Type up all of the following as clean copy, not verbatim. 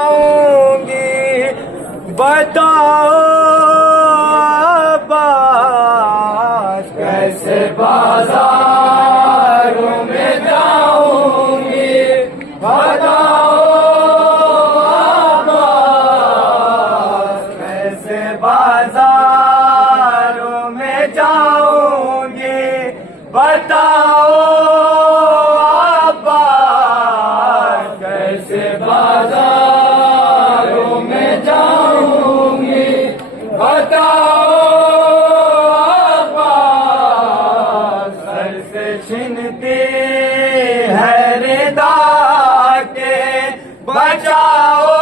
जाऊंगी बताओ अब्बास कैसे बाजारों में जाऊंगी बताओ अब्बास कैसे बाजारों में जाऊंगी बताओ अब्बास कैसे बाजारों में जाऊंगी बताओ अब्बास सर से छिनती है रिदा के बचाओ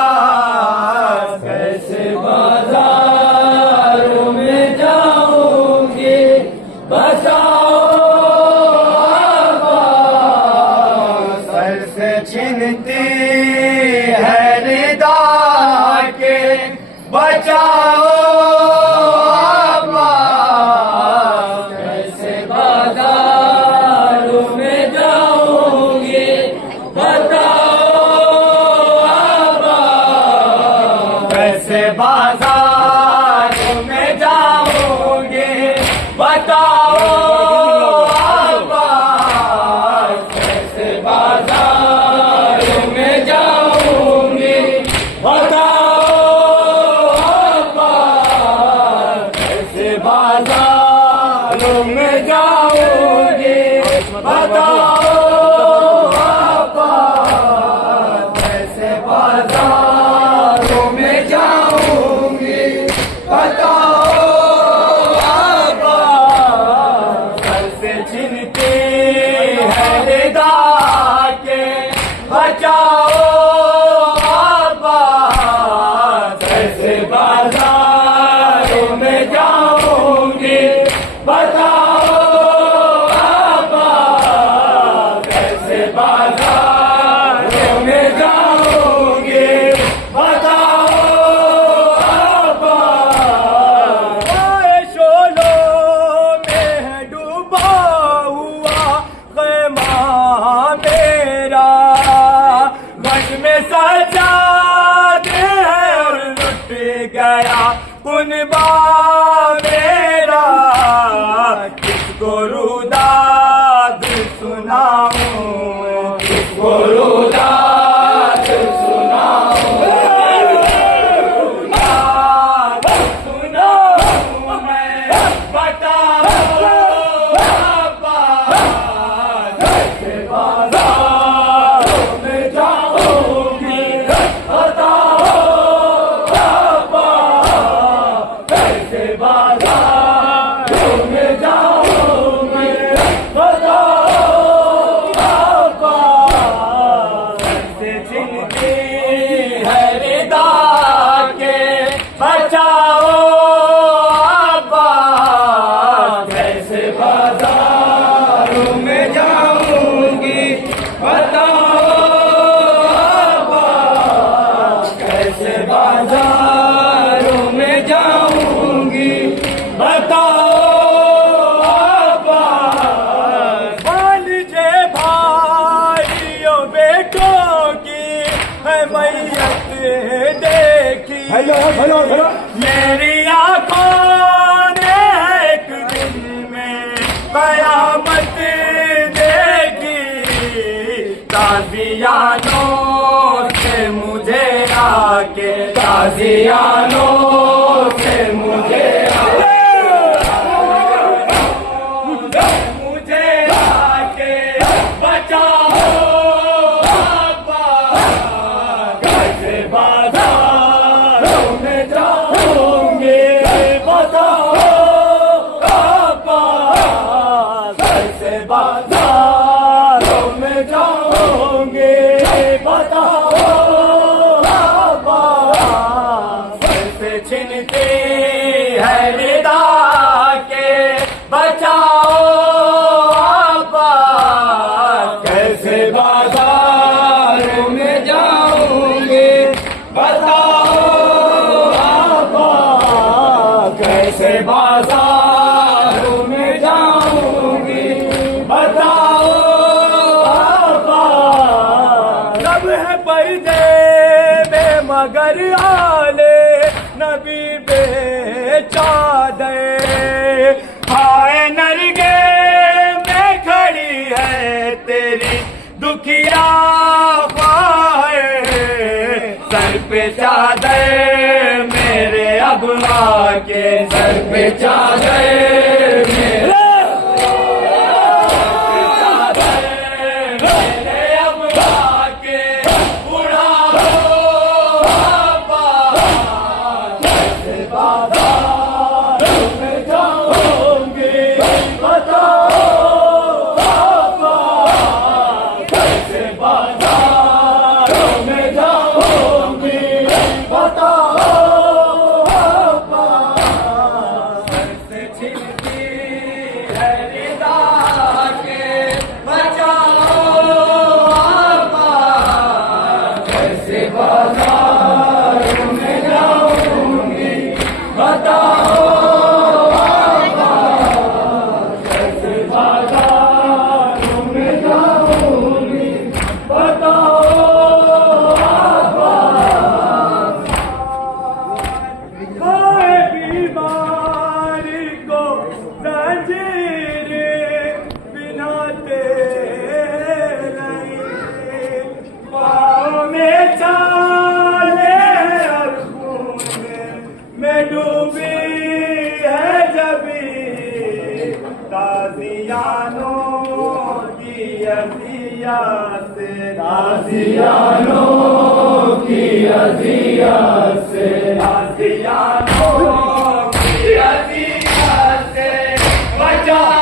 अब्बास कैसे बाजारों में जाऊंगी बचाओ अब्बास सर से छिनती है रिदा के बचाओ अब्बास कैसे बाजारों में जाऊंगी बताओ अब्बास कैसे बाजारों में जाऊंगी बताओ अब्बास कैसे बाजारों में जाऊंगी बताओ अब्बास कैसे बाजारों में जाऊंगी बताओ अब्बास कैसे बाजारों में जाऊंगी बताओ अब्बास कैसे छिनती है रिदा के बचाओ अब्बास कैसे बाजारों में जाऊंगी बताओ अब्बास कैसे बाजारों में जाऊंगी बताओ अब्बास शोलों में है डूबा हुआ ख़ैमा मेरा गज में सजादे है और लुट गया कुनबा मेरा किसको रुदाद सुनाऊं किसको रुदाद सुनाऊं रुदाद सुनाऊं मैं बताओ अब्बास कैसे बाजारों में जाऊंगी बताओ अब्बास कैसे बाजारों में जाऊंगी बताओ अब्बास कैसे छिनती है रिदा के बचाओ अब्बास कैसे बाजारों में जाऊंगी बताओ अब्बास कैसे बाजारों में जाऊंगी बताओ अब्बास मान जे भाइयों बेटों की है मैयत देखी मेरी आंखों ने एक दिन में कयामत देखी ताज़ियानों से मुझे आके ताज़ियानों से मुझे मुझे आके बचाओ अब्बास कैसे बाजारों में जाऊंगी बताओ अब्बास कैसे बाजारों में जाऊंगी बताओ अब्बास कैसे छिन है पर्दे में मगर आले नबी बेचादर, हाय नरगे में खड़ी है तेरी दुखिया ख्वाहिश, सर पे चादर मेरे अबुआ के, सर पे चादर मेरे ताज़ियानों की अज़ियत से, ताज़ियानों की अज़ियत से बचाओ,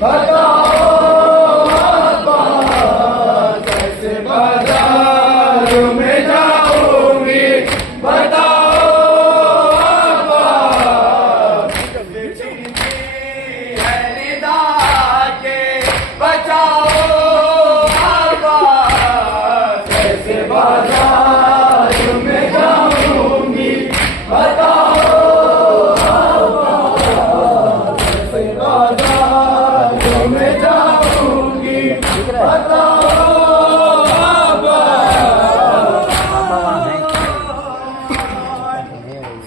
बताओ अब्बा कैसे बाजार में जाऊंगी, बताओ अब्बा चिंती है निदा के, बचाओ अब्बा कैसे बाजार में जाऊंगी, बताओ कैसे बाजार में जाऊंगी, बताओ अब्बा।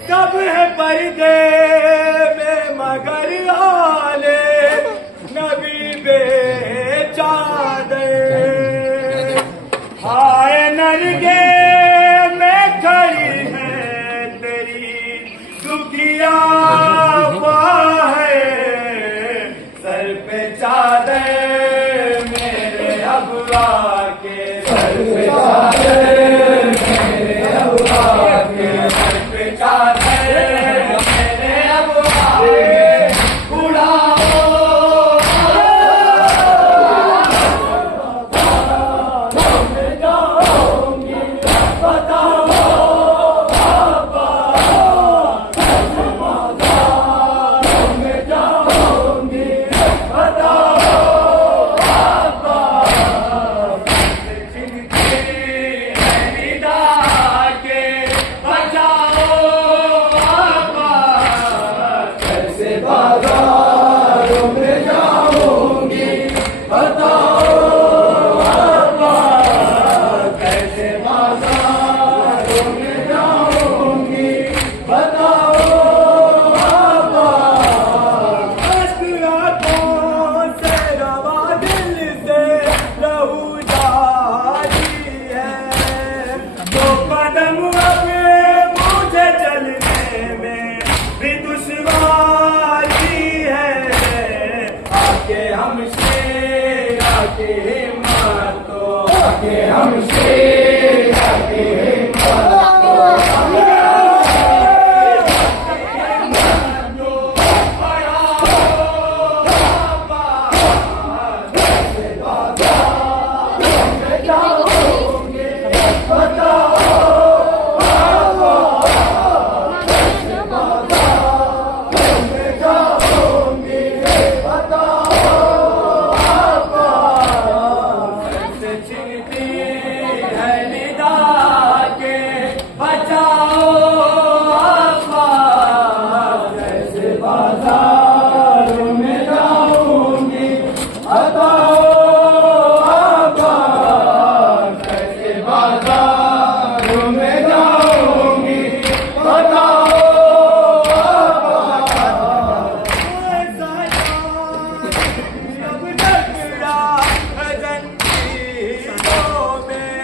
सब है पर्दे में मगर आले नबी बेचादर, हाय नरगे में खड़ी है तेरी दुखिया है, सर पे चादर मेरे अबुआ के, सर पे चादर मेरे अबुआ के, सर पे चादर मेरे अबुआ के, उड़ाओ मैं जाऊंगी, बताओ अब्बा कैसे बाजार में जाऊंगी, बताओ अब्बा चिंती है निदा के, बचाओ अब्बा कैसे बाजार में जाऊंगी, बताओ अब्बा कैसे बाजार में जाऊंगी, बताओ अब्बा। आंखों से रवा दिल से लहू जारी है, तो कदम अब मुझे चलने में भी दुश्वारी है, आके हमसे आके हिम्मत, आके हमसे आके चिंती है निदा के, बचाओ अब्बा कैसे बाजार में जाऊंगी, बताओ अब्बा कैसे बाजार में जाऊंगी, बताओ अब्बा। जब टकरा जंजीरों में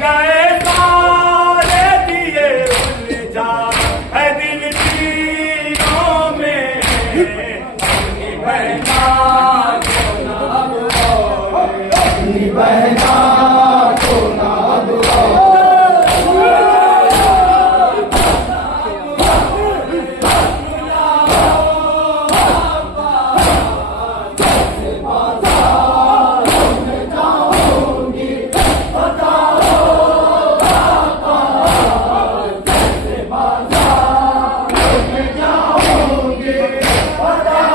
गए सारे दिए उलझा है दिल तीरों में, अपनी बहना को ना बुलाओ, अपनी बहना को ना बुलाओ, बताओ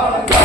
जिंदाबाद